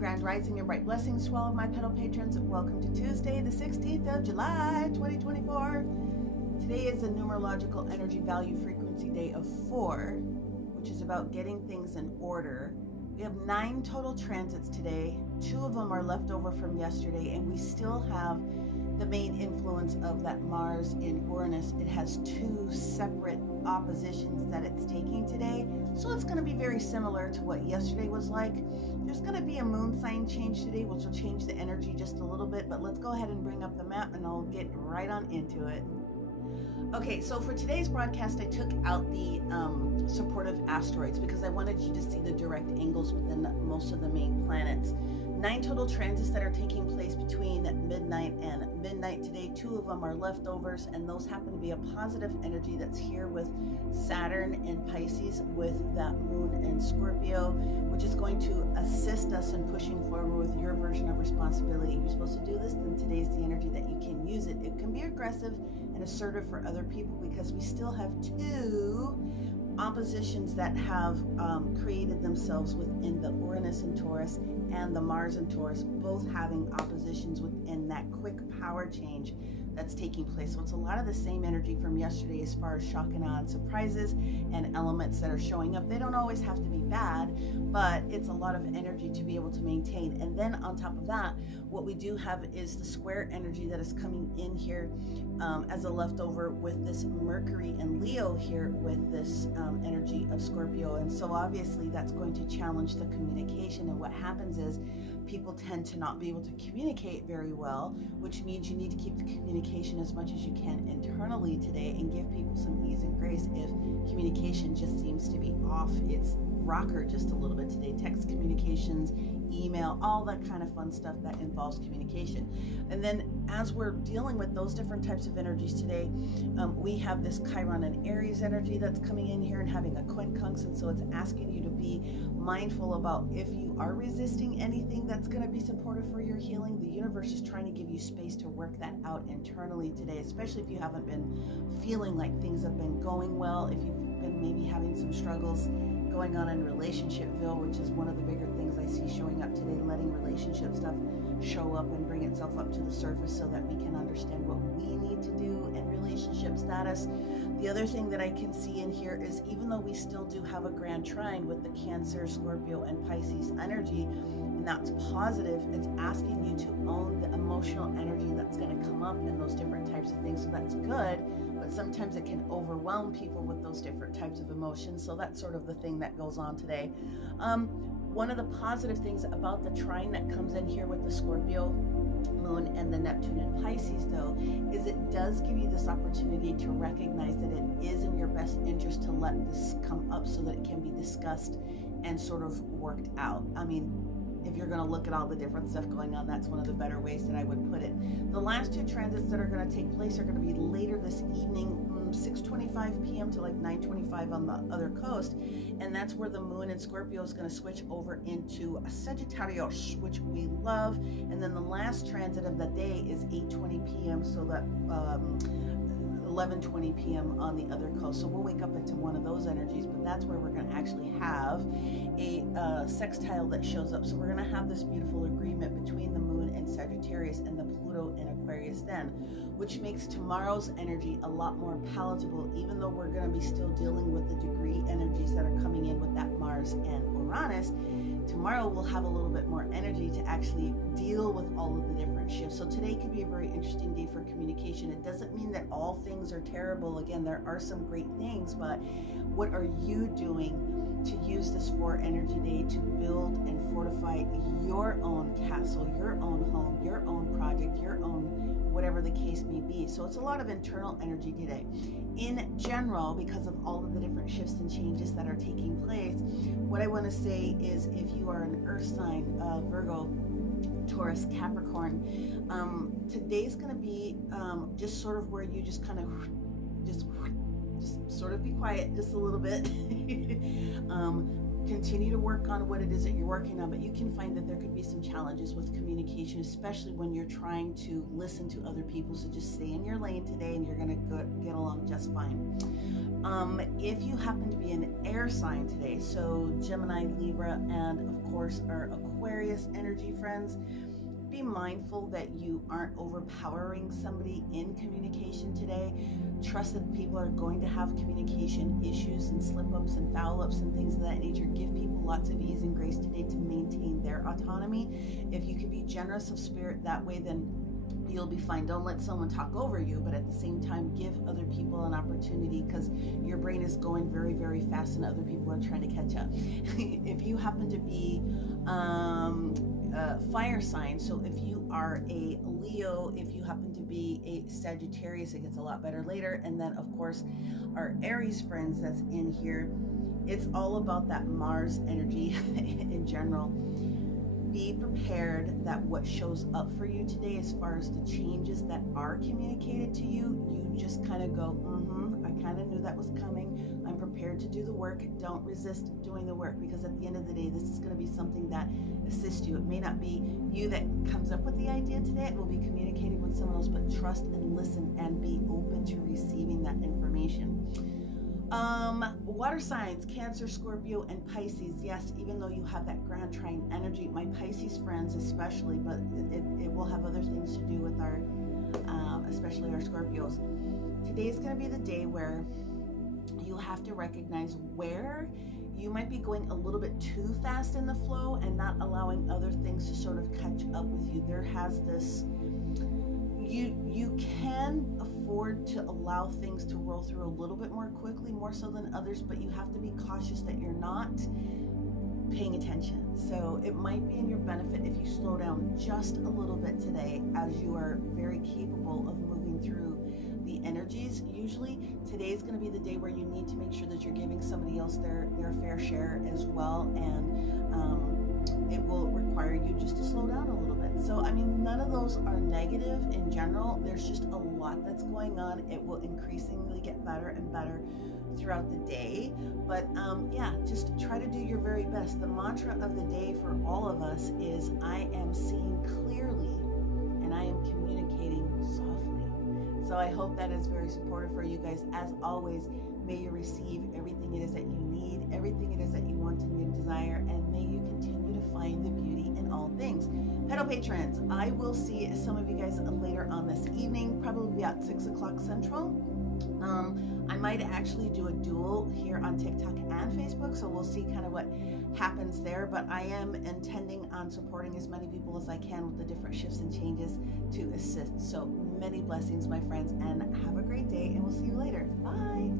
Grand Rising and bright blessings to all of my pedal patrons. Welcome to Tuesday, the 16th of July, 2024. Today is a numerological energy value frequency day of 4, which is about getting things in order. We have 9 total transits today. 2 of them are left over from yesterday, and we still have the main influence of that Mars in Uranus. It has 2 separate oppositions that it's taking today, so it's going to be very similar to what yesterday was like. There's going to be a moon sign change today, which will change the energy just a little bit, but let's go ahead and bring up the map and I'll get right on into it. Okay, so for today's broadcast, I took out the supportive asteroids because I wanted you to see the direct angles within most of the main planets. 9 total transits that are taking place between midnight and midnight today. 2 of them are leftovers, and those happen to be a positive energy that's here with Saturn in Pisces, with that moon in Scorpio, which is going to assist us in pushing forward with your version of responsibility. You're supposed to do this, then today's the energy that you can use it. It can be aggressive and assertive for other people because we still have 2 oppositions that have created themselves within the Uranus and Taurus and the Mars and Taurus, both having oppositions within that quick power change that's taking place. So it's a lot of the same energy from yesterday as far as shock and awe and surprises and elements that are showing up. They don't always have to be bad, but it's a lot of energy to be able to maintain. And then on top of that, what we do have is the square energy that is coming in here as a leftover with this Mercury and Leo here with this energy of Scorpio. And so obviously that's going to challenge the communication. And what happens is people tend to not be able to communicate very well, which means you need to keep the communication as much as you can internally today and give people some ease and grace if communication just seems to be off its rocker just a little bit today. Text communications, email, all that kind of fun stuff that involves communication. And then as we're dealing with those different types of energies today, we have this Chiron and Aries energy that's coming in here and having a quincunx, and so it's asking you to be mindful about if you are resisting anything that's going to be supportive for your healing. The universe is trying to give you space to work that out internally today, especially if you haven't been feeling like things have been going well, if you've been maybe having some struggles going on in relationshipville, which is one of the bigger things I see showing up today, letting relationship stuff show up and bring itself up to the surface so that we can understand what we need to do in relationship status. The other thing that I can see in here is even though we still do have a grand trine with the Cancer, Scorpio, and Pisces energy, and that's positive, it's asking you to own the emotional energy that's going to come up in those different types of things. So that's good, but sometimes it can overwhelm people with those different types of emotions. So that's sort of the thing that goes on today. One of the positive things about the trine that comes in here with the Scorpio moon and the Neptune and Pisces, though, is it does give you this opportunity to recognize that it is in your best interest to let this come up so that it can be discussed and sort of worked out. I mean, if you're going to look at all the different stuff going on, that's one of the better ways that I would put it. The last 2 transits that are going to take place are going to be later this evening, 6:25 p.m. to like 9:25 on the other coast, and that's where the moon in Scorpio is going to switch over into Sagittarius, which we love. And then the last transit of the day is 8:20 p.m. so that 11:20 p.m. on the other coast. So we'll wake up into one of those energies, but that's where we're going to actually have a sextile that shows up. So we're going to have this beautiful agreement between the moon in Sagittarius and the Pluto in Aquarius then, which makes tomorrow's energy a lot more palatable, even though we're going to be still dealing with the degree energies that are coming in with that Mars and Uranus. Tomorrow we'll have a little bit more energy to actually deal with all of the different shifts. So today could be a very interesting day for communication. It doesn't mean that all things are terrible. Again, there are some great things, but what are you doing to use this 4 energy day to build and fortify your own castle, your own home, your own project, your own whatever the case may be. So it's a lot of internal energy today. In general, because of all of the different shifts and changes that are taking place, what I want to say is if you are an earth sign, Virgo, Taurus, Capricorn, today's going to be just sort of where you just kind of just sort of be quiet just a little bit. Continue to work on what it is that you're working on, but you can find that there could be some challenges with communication, especially when you're trying to listen to other people. So just stay in your lane today and you're going to get along just fine. If you happen to be an air sign today, so Gemini, Libra, and of course our Aquarius energy, friends. Be mindful that you aren't overpowering somebody in communication today. Trust that people are going to have communication issues and slip-ups and foul-ups and things of that nature. Give people lots of ease and grace today to maintain their autonomy. If you can be generous of spirit that way, then you'll be fine. Don't let someone talk over you, but at the same time, give other people an opportunity, because your brain is going very, very fast and other people are trying to catch up. If you happen to be fire sign, so if you are a Leo, if you happen to be a Sagittarius, it gets a lot better later. And then, of course, our Aries friends that's in here, it's all about that Mars energy in general. Be prepared that what shows up for you today, as far as the changes that are communicated to you, you just kind of go, I kind of knew that was coming. I'm prepared to do the work. Don't resist doing the work, because at the end of the day, this is going to be something that assists you. It may not be you that comes up with the idea today. It will be communicated with someone else, but trust and listen and be open to receiving that information. Water signs, Cancer, Scorpio, and Pisces. Yes, even though you have that grand trine energy, my Pisces friends especially, but it will have other things to do with our, especially our Scorpios. Today's going to be the day where you have to recognize where you might be going a little bit too fast in the flow and not allowing other things to sort of catch up with you. There has this, you can afford to allow things to roll through a little bit more quickly, more so than others, but you have to be cautious that you're not paying attention. So it might be in your benefit if you slow down just a little bit today, as you are very capable of moving through the energies. Usually today is going to be the day where you need to make sure that you're giving somebody else their fair share as well, and it will require you just to slow down a little bit. So I mean, none of those are negative in general. There's just a lot that's going on. It will increasingly get better and better throughout the day, but yeah, just try to do your very best. The mantra of the day for all of us is, I am seeing clearly and I am communicating softly. So I hope that is very supportive for you guys. As always, may you receive everything it is that you need, everything it is that you want and you desire, and may you continue to find the beauty in all things. Petal patrons, I will see some of you guys later on this evening, probably at 6 o'clock Central. I might actually do a duel here on TikTok and Facebook, so we'll see kind of what happens there, but I am intending on supporting as many people as I can with the different shifts and changes to assist. So many blessings, my friends, and have a great day, and we'll see you later. Bye.